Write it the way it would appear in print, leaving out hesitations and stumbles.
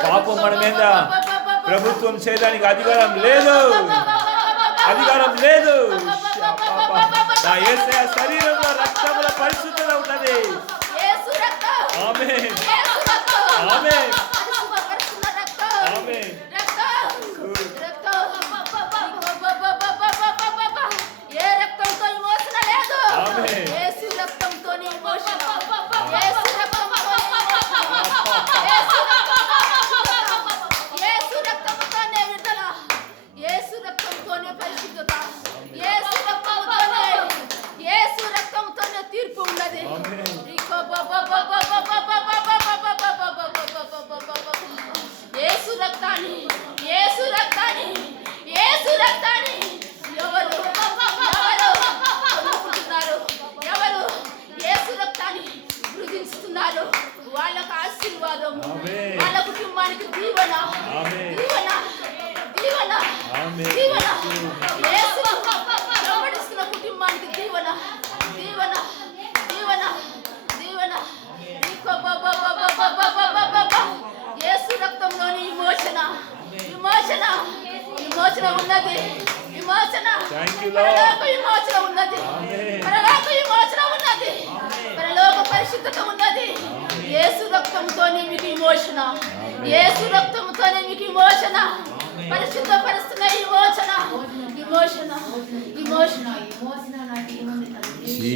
పాపం మన మీద ప్రభుత్వం చేయడానికి అధికారం లేదు, అధికారం లేదు. నా యేసయ్య శరీరంలో రక్తముల పరిశుద్ధత ఉన్నది. ఆమేన్, ఆమేన్, ఆమేన్. ఏ రక్తంతో విమోచన లేదు. ఆమేన్. యేసు రక్తంతోనే విమోచన. యేసు రక్తంతోనే విడుదల. యేసు రక్తంతోనే పరిశుద్ధత. యేసు రక్తంతోనే తీర్పు ఉన్నది. యేసు రక్తాన్ని, యేసు రక్తాన్ని, యేసు రక్తాన్ని ఎవరు కొనుక్కుంటున్నారు, ఎవరు యేసు రక్తాన్ని వృధిస్తున్నారు, వాళ్ళకు ఆశీర్వాదం, వాళ్ళ కుటుంబానికి దీవెన, దీవెన, దీవెన, దీవెన. యేసు వెంబడిస్తున్న కుటుంబానికి దీవెన, దీవెన, దీవెన, దీవెన. యేసు రక్తంలోని విమోచన, విమోచన, విమోచన ఉన్నది. విమోచన, పరలోక విమోచన ఉన్నది. పరలోక విమోచన ఉన్నది. పరలోక పరిశుద్ధత ఉన్నది. యేసు రక్తంతోనే మీకు విమోచన. యేసు రక్తంతోనే మీకు విమోచన. పరిశుద్ధ పరుస్తున్న విమోచన, విమోచన, విమోచన, విమోచన. నాకు ఏముంది?